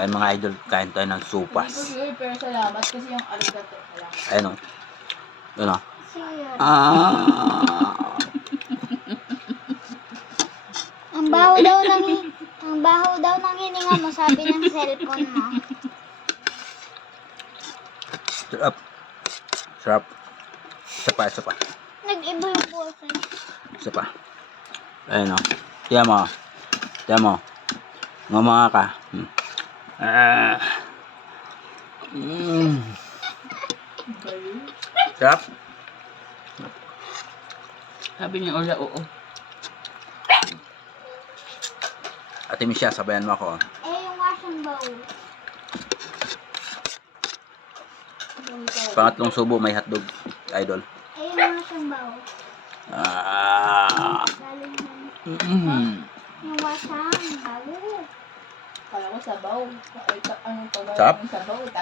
Ayun mga idol, kain tayo ng sopas. Hindi ko sure, pero salamat kasi yung arigato. Ayun o. Ayun o. Ang baho daw ng hininga mo, sabi ng cellphone mo. Sarap. Sarap. Isa pa. Nag-iba yung puso. Isa pa. Ayun o. Tiyan mo. Tiyan mo. Ngumanga ka. Sarap. Sabi niya, Ola, oo. Ate Misha, sabayan mo ako. Yung washing bowl. Pangatlong subo, may hotdog. Idol. Yung washing bowl. Galing yan. Yung washing bowl. Kala ko sabaw. Anong pagawin Sarap. ng sabaw?